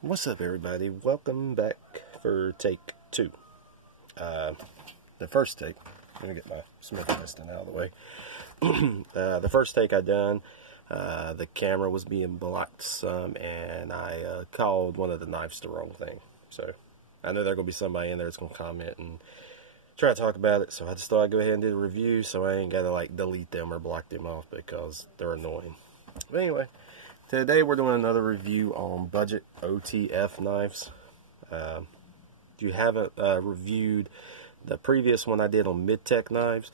What's up, everybody? Welcome back for take 2. The first take, I'm going to get my smoke piston out of the way. The first take I done, the camera was being blocked some, and I called one of the knives the wrong thing. So, I know there's going to be somebody in there that's going to comment and try to talk about it, so I just thought I'd go ahead and do the review so I ain't got to, like, delete them or block them off because they're annoying. But anyway, today we're doing another review on budget OTF knives. If you haven't reviewed the previous one I did on mid-tech knives,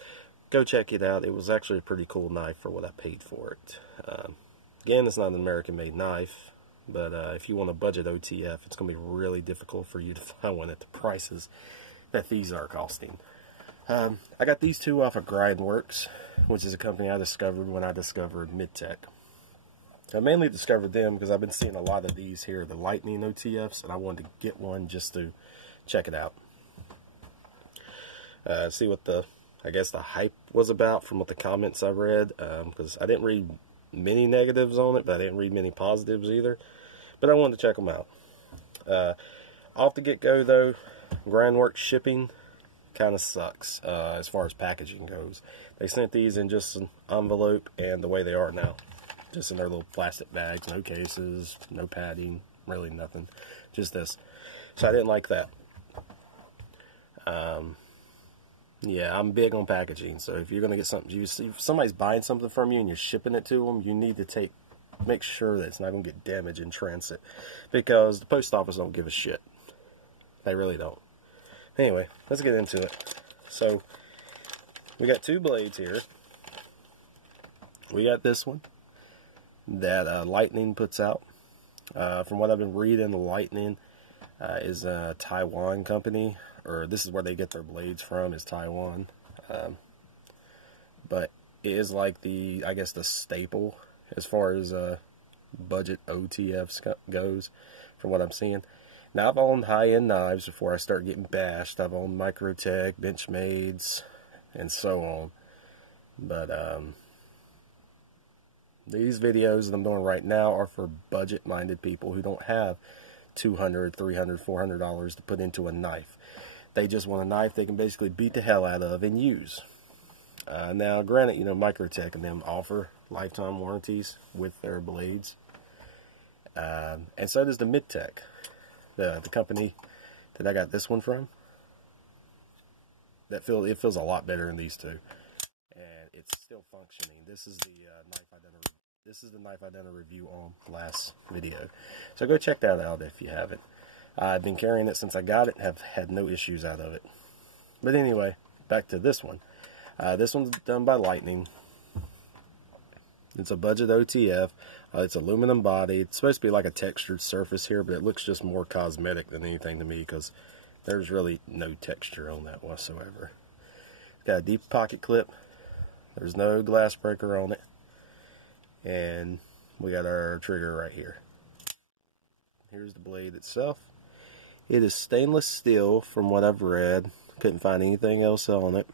go check it out. It was actually a pretty cool knife for what I paid for it. Again, it's not an American-made knife, but if you want a budget OTF, it's going to be really difficult for you to find one at the prices that these are costing. I got these two off of Grindworx, which is a company I discovered when I discovered mid-tech. I mainly discovered them because I've been seeing a lot of these here, the Lightning OTFs, and I wanted to get one just to check it out. See what I guess the hype was about from what the comments I read, because I didn't read many negatives on it, but I didn't read many positives either. But I wanted to check them out. Off the get-go, though, Grindworx shipping kind of sucks as far as packaging goes. They sent these in just an envelope, and the way they are now. Just in their little plastic bags, no cases, no padding, really nothing. Just this. So I didn't like that. Yeah, I'm big on packaging. So if you're going to get something, if somebody's buying something from you and you're shipping it to them, you need to make sure that it's not going to get damaged in transit. Because the post office don't give a shit. They really don't. Anyway, let's get into it. So, we got two blades here. We got this one that Lightning puts out. From what I've been reading, the Lightning is a Taiwan company, or this is where they get their blades from, is Taiwan. But it is like I guess the staple as far as budget OTFs goes, from what I'm seeing. Now, I've owned high-end knives before I start getting bashed. I've owned Microtech, Benchmades, and so on. But these videos that I'm doing right now are for budget-minded people who don't have $200, $300, $400 to put into a knife. They just want a knife they can basically beat the hell out of and use. Now, granted, you know, Microtech and them offer lifetime warranties with their blades. And so does the mid-tech, the company that I got this one from. It feels a lot better than these two. And it's still functioning. This is the knife I done a review on last video. So go check that out if you haven't. I've been carrying it since I got it and have had no issues out of it. But anyway, back to this one. This one's done by Lightning. It's a budget OTF. It's aluminum body. It's supposed to be like a textured surface here, but it looks just more cosmetic than anything to me because there's really no texture on that whatsoever. It's got a deep pocket clip. There's no glass breaker on it. And we got our trigger right here. Here's the blade itself. It is stainless steel from what I've read. Couldn't find anything else on it.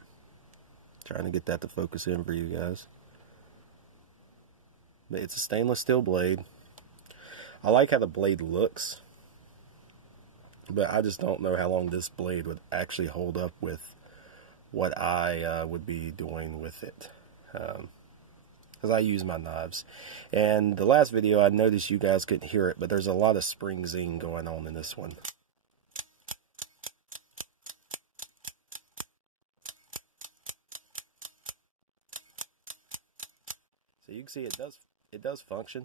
Trying to get that to focus in for you guys. But it's a stainless steel blade. I like how the blade looks. But I just don't know how long this blade would actually hold up with what I would be doing with it. Because I use my knives. And the last video I noticed you guys couldn't hear it, but there's a lot of spring zing going on in this one. So you can see it does function,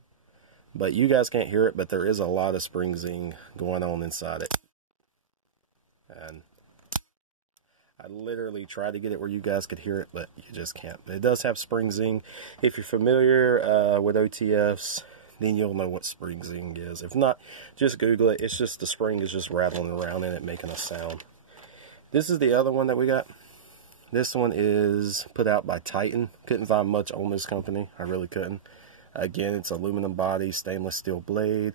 but you guys can't hear it, but there is a lot of spring zing going on inside it. And I literally tried to get it where you guys could hear it, but you just can't. It does have spring zing. If you're familiar with OTFs, then you'll know what spring zing is. If not, just Google it. It's just the spring is just rattling around in it, making a sound. This is the other one that we got. This one is put out by Titan. Couldn't find much on this company. I really couldn't. Again, it's aluminum body, stainless steel blade.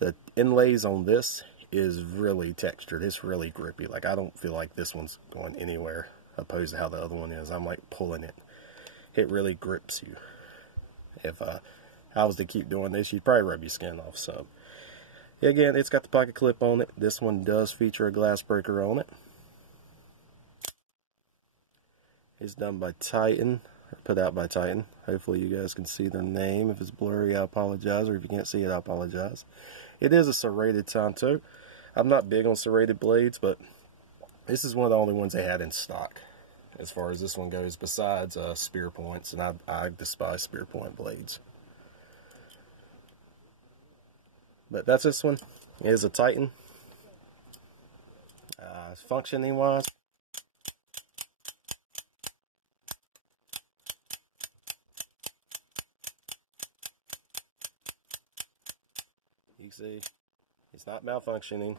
The inlays on this is really textured. It's really grippy. Like, I don't feel like this one's going anywhere opposed to how the other one is. I'm like pulling it. It really grips you. If I was to keep doing this, you'd probably rub your skin off some. Again, it's got the pocket clip on it. This one does feature a glass breaker on it. It's done by Titan, or put out by Titan. Hopefully you guys can see their name. If it's blurry, I apologize, or if you can't see it, I apologize. It is a serrated Tanto. I'm not big on serrated blades, but this is one of the only ones they had in stock as far as this one goes, besides spear points, and I despise spear point blades. But that's this one. It is a Titan. Functioning wise, you can see it's not malfunctioning.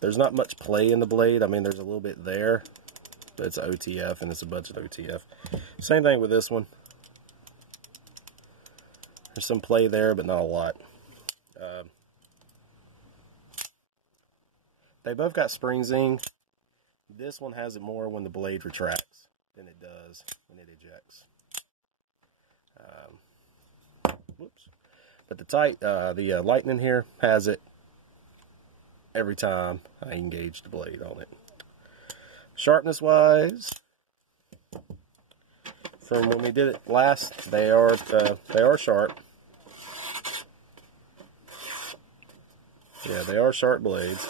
There's not much play in the blade. I mean, there's a little bit there, but it's OTF and it's a budget OTF. Same thing with this one. There's some play there, but not a lot. They both got spring zing. This one has it more when the blade retracts than it does when it ejects. Whoops. But the Lightning here has it every time I engage the blade on it. Sharpness wise, from when we did it last, they are sharp. Yeah, they are sharp blades.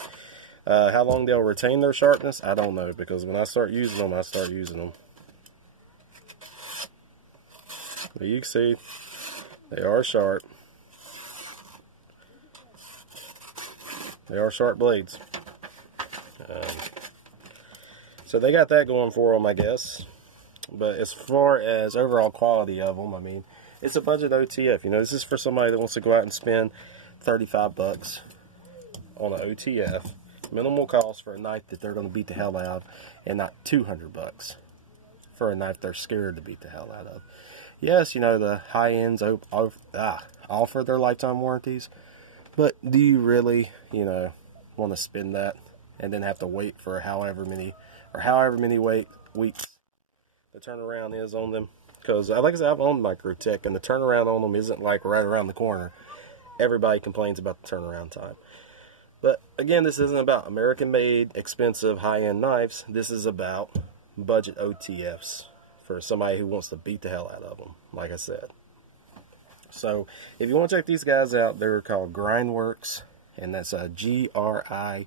How long they'll retain their sharpness, I don't know, because when I start using them, I start using them. But you can see, they are sharp. They are sharp blades. So they got that going for them, I guess. But as far as overall quality of them, I mean, it's a budget OTF. You know, this is for somebody that wants to go out and spend 35 bucks on an OTF. Minimal cost for a knife that they're going to beat the hell out of, and not 200 bucks for a knife they're scared to beat the hell out of. Yes, you know, the high ends offer their lifetime warranties, but do you really, you know, want to spend that and then have to wait for however many weeks the turnaround is on them? Because, like I said, I've owned Microtech, and the turnaround on them isn't like right around the corner. Everybody complains about the turnaround time. But again, this isn't about American-made, expensive, high-end knives. This is about budget OTFs for somebody who wants to beat the hell out of them, like I said. So, if you want to check these guys out, they're called Grindworx, and that's Grindworz,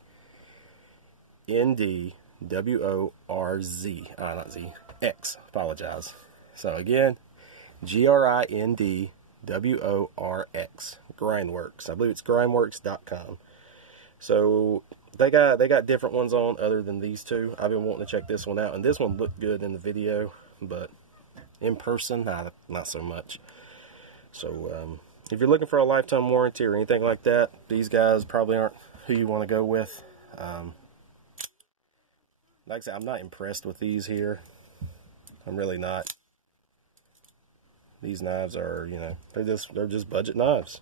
not Z, X, apologize. So again, Grindworx, Grindworx. I believe it's grindworx.com. So they got different ones on other than these two. I've been wanting to check this one out, and this one looked good in the video, but in person, not so much. So if you're looking for a lifetime warranty or anything like that, these guys probably aren't who you want to go with. Like I said, I'm not impressed with these here. I'm really not. These knives are, you know, they're just budget knives.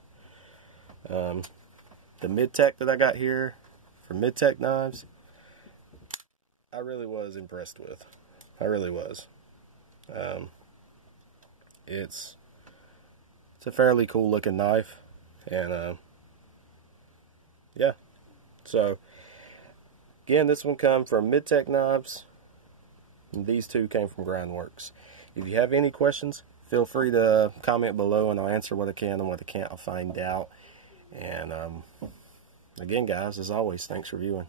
The mid-tech that I got here for mid-tech knives, I really was impressed with. I really was. It's a fairly cool looking knife, and yeah. So again, this one come from mid-tech knives, and these two came from Grindworx. If you have any questions, feel free to comment below, and I'll answer what I can, and what I can't, I'll find out. And again, guys, as always, thanks for viewing.